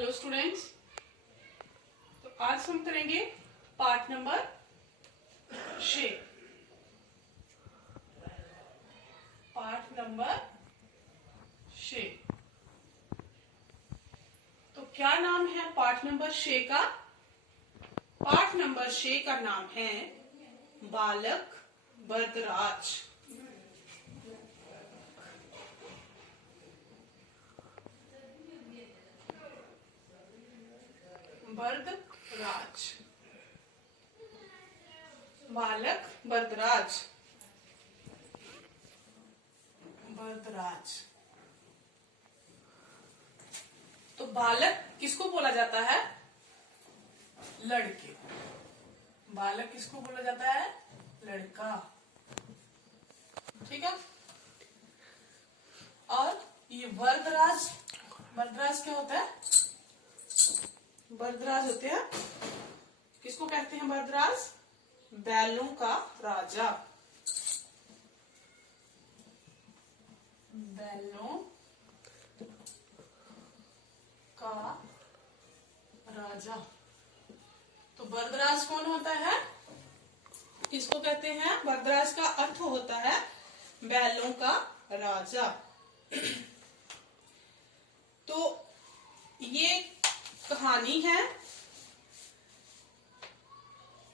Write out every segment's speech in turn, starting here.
Hello students. तो आज हम करेंगे पार्ट नंबर 6। Part number 6। तो क्या नाम है पार्ट नंबर 6 का? पार्ट नंबर 6 का नाम है बालक वरदराज। वरदराज, बालक वरदराज, वरदराज। तो बालक किसको बोला जाता है? लड़के। बालक किसको बोला जाता है? लड़का। ठीक है। और ये वरदराज, वरदराज क्या होता है? वरदराज होते हैं, किसको कहते हैं वरदराज? बैलों का राजा। बैलों का राजा। तो वरदराज कौन होता है? किसको कहते हैं? वरदराज का अर्थ होता है बैलों का राजा। तो ये कहानी है,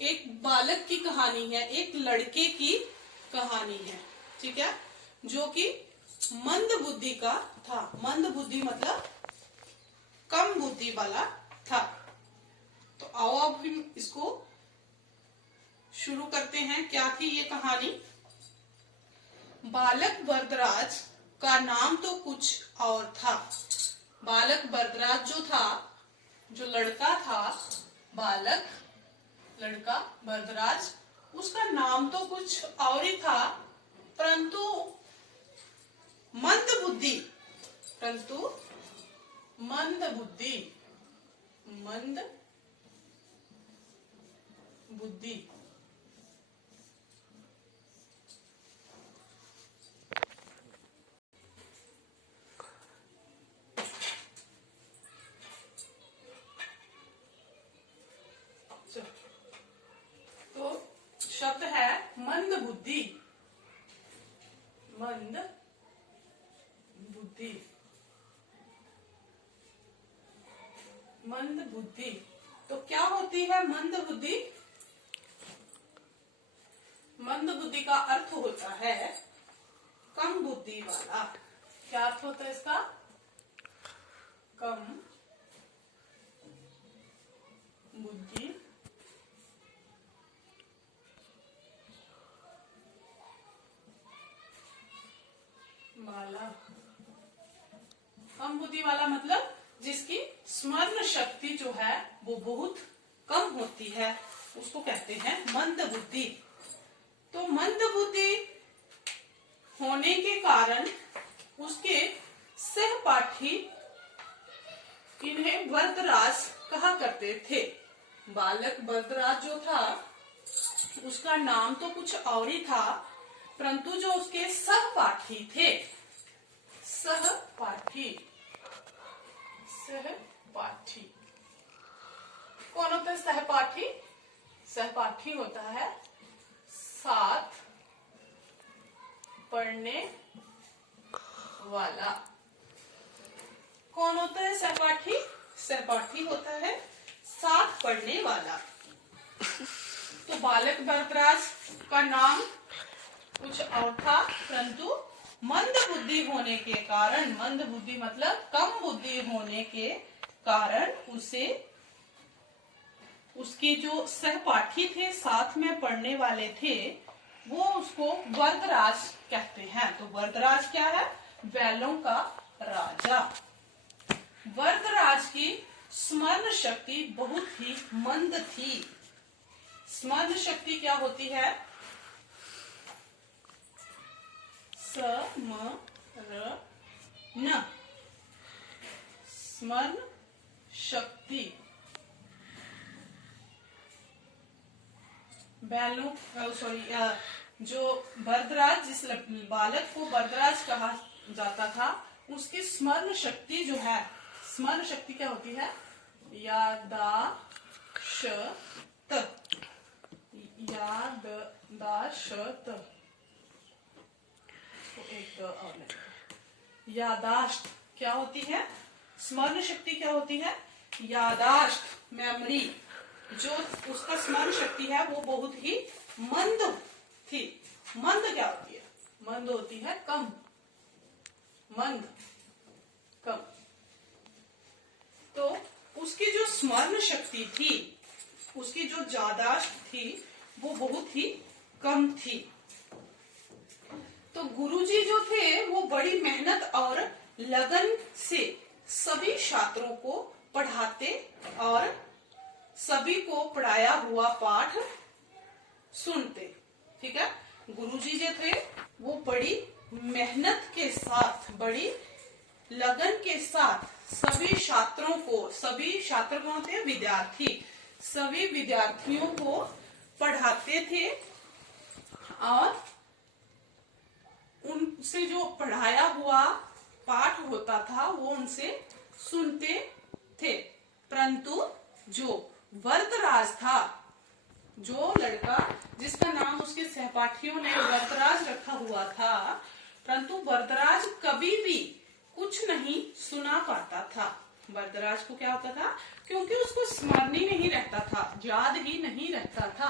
एक बालक की कहानी है, एक लड़के की कहानी है। ठीक है, जो कि मंद बुद्धि का था। मंद बुद्धि मतलब कम बुद्धि वाला था। तो आओ अब हम इसको शुरू करते हैं। क्या थी ये कहानी? बालक वरदराज का नाम तो कुछ और था। बालक वरदराज जो था, जो लड़का था, बालक लड़का वरदराज, उसका नाम तो कुछ और ही था, परंतु मंद बुद्धि, परंतु मंद बुद्धि, मंद बुद्धि। तो शब्द है मंद बुद्धि, मंद बुद्धि, मंद बुद्धि। तो क्या होती है मंद बुद्धि? मंद बुद्धि का अर्थ होता है कम बुद्धि वाला। क्या अर्थ होता है इसका? कम बुद्धि वाला। कम बुद्धि वाला मतलब जिसकी स्मरण शक्ति जो है वो बहुत कम होती है, उसको कहते हैं मंद बुद्धि। तो मंद बुद्धि होने के कारण उसके सहपाठी इन्हें वरदराज कहा करते थे। बालक वरदराज जो था, उसका नाम तो कुछ और ही था, परंतु जो उसके सहपाठी थे, सहपाठी, सहपाठी कौन होता है? सहपाठी, सहपाठी होता है साथ पढ़ने वाला। कौन होता है सहपाठी? सहपाठी होता है साथ पढ़ने वाला। तो बालक वरदराज का नाम कुछ और था, परंतु मंद बुद्धि होने के कारण, मंद बुद्धि मतलब कम बुद्धि होने के कारण उसे, उसके जो सहपाठी थे, साथ में पढ़ने वाले थे, वो उसको वरदराज कहते हैं। तो वरदराज क्या है? बैलों का राजा। वरदराज की स्मरण शक्ति बहुत ही मंद थी। स्मरण शक्ति क्या होती है? स्मरण, स्मरण शक्ति। बैलों, जो वरदराज, जिस बालक को वरदराज कहा जाता था, उसकी स्मरण शक्ति जो है स्मरण शक्ति क्या होती है? यादाश्त, यादाश्त, एक और यादाश्त क्या होती है? स्मरण शक्ति क्या होती है? यादाश्त, मेमोरी, जो उसका स्मरण शक्ति है वो बहुत ही मंद थी। मंद क्या होती है? मंद होती है कम, मंद, कम। तो उसकी जो स्मरण शक्ति थी, उसकी जो यादाश्त थी वो बहुत ही कम थी। तो गुरुजी जो थे वो बड़ी मेहनत और लगन से सभी छात्रों को पढ़ाते और सभी को पढ़ाया हुआ पाठ सुनते। ठीक है, गुरुजी जो थे वो बड़ी मेहनत के साथ, बड़ी लगन के साथ सभी छात्रों को, सभी छात्र कौन थे? विद्यार्थी, सभी विद्यार्थियों को पढ़ाते थे और उनसे जो पढ़ाया हुआ पाठ होता था वो उनसे सुनते थे। परंतु जो वरदराज था, जो लड़का जिसका नाम उसके सहपाठियों ने वरदराज रखा हुआ था, परंतु वरदराज कभी भी कुछ नहीं सुना पाता था। वरदराज को क्या होता था? क्योंकि उसको स्मरण ही नहीं रहता था, याद ही नहीं रहता था,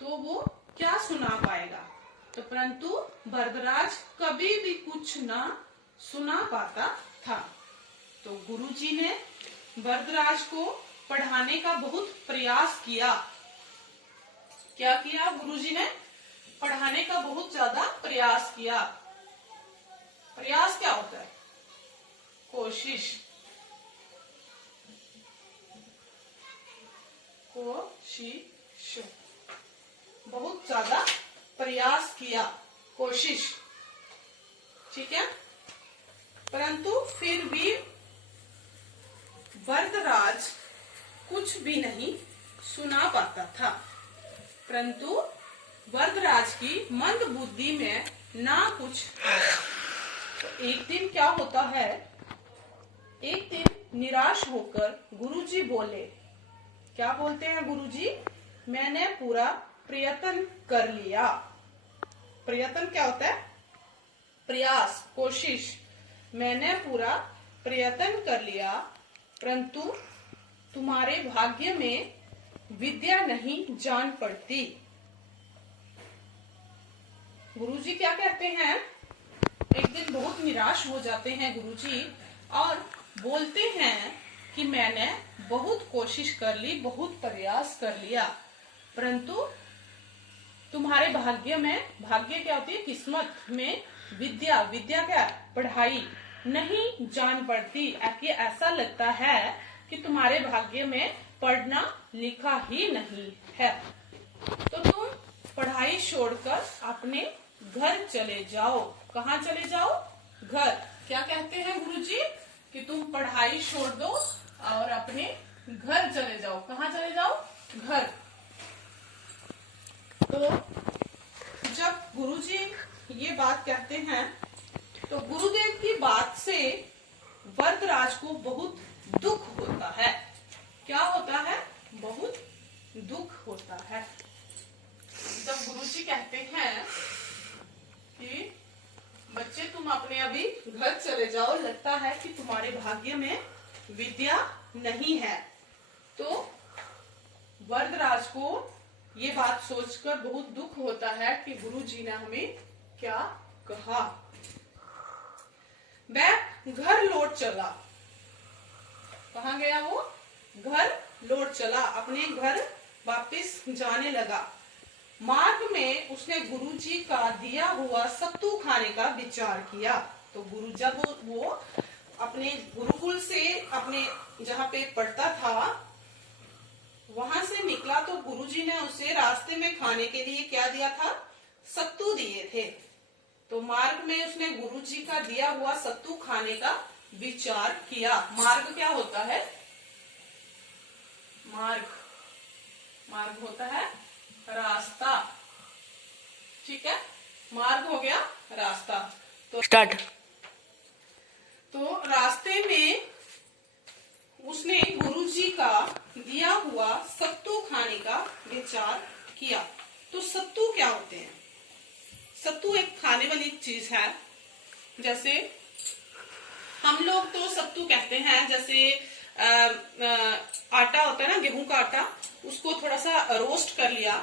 तो वो क्या सुना पाएगा? तो परंतु वरदराज कभी भी कुछ ना सुना पाता था। तो गुरुजी ने वरदराज को पढ़ाने का बहुत प्रयास किया। क्या किया? गुरुजी ने पढ़ाने का बहुत ज्यादा प्रयास किया। प्रयास क्या होता है? कोशिश, कोशिश, बहुत ज्यादा प्रयास किया, कोशिश। ठीक है, परंतु फिर भी वरदराज कुछ भी नहीं सुना पाता था। परंतु वरदराज की मंद बुद्धि में ना कुछ आया। तो एक दिन क्या होता है? एक दिन निराश होकर गुरुजी बोले। क्या बोलते हैं गुरुजी? मैंने पूरा प्रयत्न कर लिया। प्रयत्न क्या होता है? प्रयास, कोशिश। मैंने पूरा प्रयत्न कर लिया, परंतु तुम्हारे भाग्य में विद्या नहीं जान पड़ती। गुरुजी क्या कहते हैं? एक दिन बहुत निराश हो जाते हैं गुरुजी और बोलते हैं कि मैंने बहुत कोशिश कर ली, बहुत प्रयास कर लिया, परंतु तुम्हारे भाग्य में, भाग्य क्या होती है? किस्मत में विद्या, विद्या क्या? पढ़ाई नहीं जान पड़ती। ऐसा लगता है कि तुम्हारे भाग्य में पढ़ना लिखा ही नहीं है, तो तुम पढ़ाई छोड़कर अपने घर चले जाओ। कहाँ चले जाओ? घर। क्या कहते हैं गुरुजी? कि तुम पढ़ाई छोड़ दो और अपने घर चले जाओ। कहाँ चले जाओ? घर। तो जब गुरुजी ये बात कहते हैं तो गुरुदेव की बात से वरदराज को बहुत दुख होता है। क्या होता है? बहुत दुख होता है। जब गुरुजी कहते हैं कि बच्चे तुम अपने अभी घर चले जाओ, लगता है कि तुम्हारे भाग्य में विद्या नहीं है, तो वरदराज को ये बात सोचकर बहुत दुख होता है कि गुरुजी ने हमें क्या कहा। वह घर लौट चला। कहाँ गया वो? घर लौट चला, अपने घर वापस जाने लगा। मार्ग में उसने गुरुजी का दिया हुआ सत्तू खाने का विचार किया। तो गुरु जब वो अपने गुरुकुल से, अपने जहाँ पे पढ़ता था, वहां से निकला तो गुरुजी ने उसे रास्ते में खाने के लिए क्या दिया था? सत्तू दिए थे। तो मार्ग में उसने गुरुजी का दिया हुआ सत्तू खाने का विचार किया। मार्ग क्या होता है? मार्ग, मार्ग होता है रास्ता। ठीक है, मार्ग हो गया रास्ता। तो स्टार्ट। तो रास्ते में उसने गुरुजी का दिया हुआ सत्तू खाने का विचार किया। तो सत्तू क्या होते हैं? सत्तू एक खाने वाली चीज है। जैसे हम लोग तो सत्तू कहते हैं, जैसे आटा होता है ना, गेहूं का आटा, उसको थोड़ा सा रोस्ट कर लिया,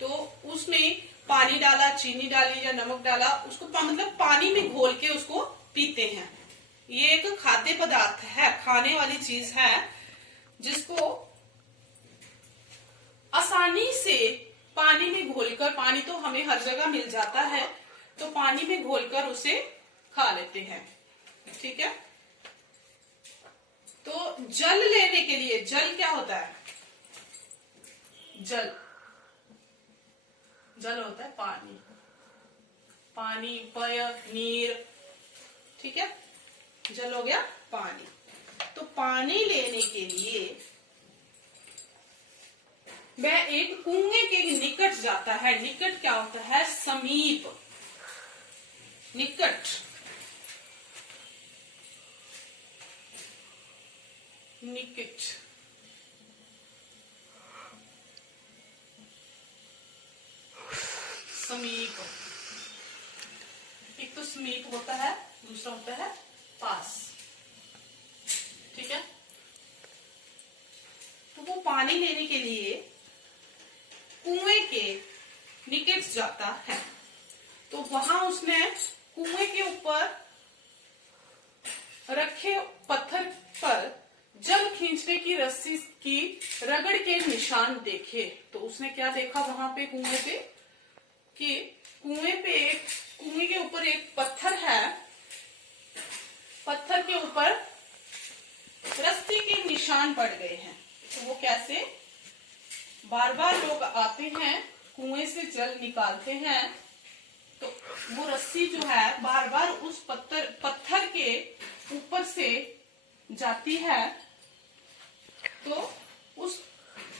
तो उसमें पानी डाला, चीनी डाली या नमक डाला, उसको मतलब पानी में घोल के उसको पीते हैं। ये एक खाद्य पदार्थ है, खाने वाली चीज है, जिसको आसानी से पानी में घोलकर, पानी तो हमें हर जगह मिल जाता है, तो पानी में घोलकर उसे खा लेते हैं। ठीक है। तो जल लेने के लिए, जल क्या होता है? जल होता है पानी, पानी, पय, नीर। ठीक है, जल हो गया पानी। तो पानी लेने के लिए वह एक कुएं के निकट जाता है। निकट क्या होता है? समीप, निकट, निकट, समीप। एक तो समीप होता है, दूसरा होता है पास। ठीक है। तो वो पानी लेने के लिए कुएं के निकट जाता है। तो वहां उसने कुएं के ऊपर रखे पत्थर पर जल खींचने की रस्सी की रगड़ के निशान देखे। तो उसने क्या देखा वहां पे कुएं पे, कि कुएं के ऊपर एक पत्थर है, पत्थर के ऊपर रस्सी के निशान पड़ गए हैं। तो वो कैसे? बार बार लोग आते हैं, कुएं से जल निकालते हैं, तो वो रस्सी जो है बार बार उस पत्थर के ऊपर से जाती है, तो उस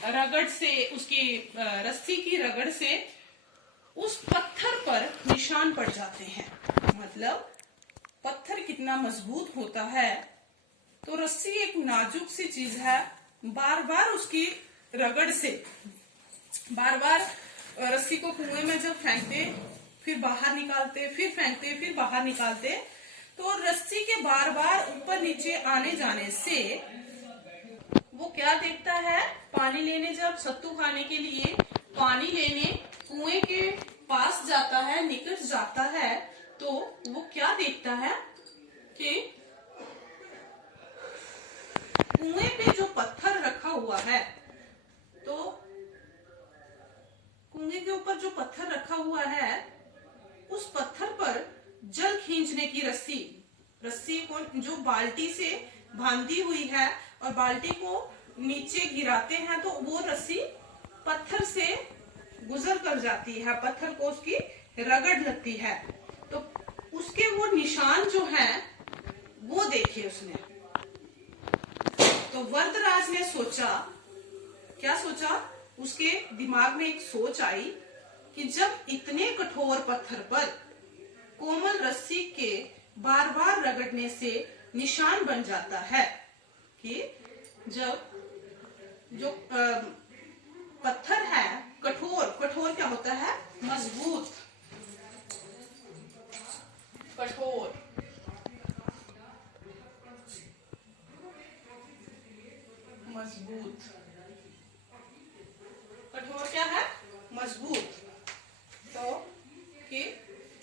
रगड़ से, उसकी रस्सी की रगड़ से उस पत्थर पर निशान पड़ जाते हैं। मतलब पत्थर कितना मजबूत होता है, तो रस्सी एक नाजुक सी चीज है, बार बार उसकी रगड़ से, बार बार रस्सी को कुएं में जब फेंकते, फिर बाहर निकालते, फिर फेंकते, फिर बाहर निकालते, तो रस्सी के बार बार ऊपर नीचे आने जाने से वो क्या देखता है? पानी लेने, जब सत्तू खाने के लिए पानी लेने कुएं के पास जाता है, निकट जाता है, तो वो क्या देखता है कि कुएं पे जो पत्थर रखा हुआ है, तो कुएं के ऊपर जो पत्थर रखा हुआ है, उस पत्थर पर जल खींचने की रस्सी को जो बाल्टी से बांधी हुई है, और बाल्टी को नीचे गिराते हैं, तो वो रस्सी पत्थर से गुजर कर जाती है, पत्थर को उसकी रगड़ लगती है। तो उसके वो निशान जो है वो देखे उसने। तो वरदराज ने सोचा, क्या सोचा? उसके दिमाग में एक सोच आई कि जब इतने कठोर पत्थर पर कोमल रस्सी के बार बार रगड़ने से निशान बन जाता है, कि जब जो पत्थर है कठोर, कठोर क्या होता है? मजबूत, कठोर, मजबूत, कठोर क्या है? मजबूत। तो कि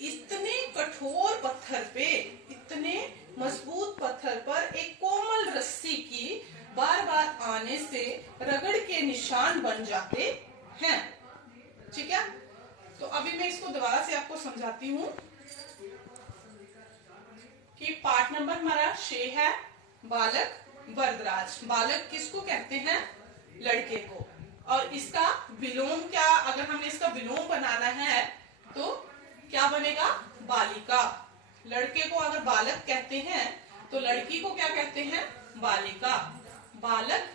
इतने कठोर पत्थर पे, इतने मजबूत पत्थर पर एक कोमल रस्सी की बार बार आने से रगड़ के निशान बन जाते हैं। ठीक है। तो अभी मैं इसको दोबारा से आपको समझाती हूँ कि पार्ट नंबर हमारा 6 है, बालक वरदराज। बालक किसको कहते हैं? लड़के को। और इसका विलोम क्या, अगर हमने इसका विलोम बनाना है तो क्या बनेगा? बालिका। लड़के को अगर बालक कहते हैं तो लड़की को क्या कहते हैं? बालिका। बालक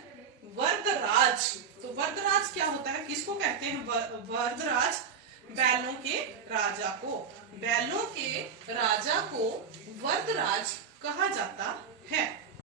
वरदराज। तो वरदराज क्या होता है? किसको कहते हैं वरदराज? बैलों के राजा को। बैलों के राजा को वरदराज कहा जाता है।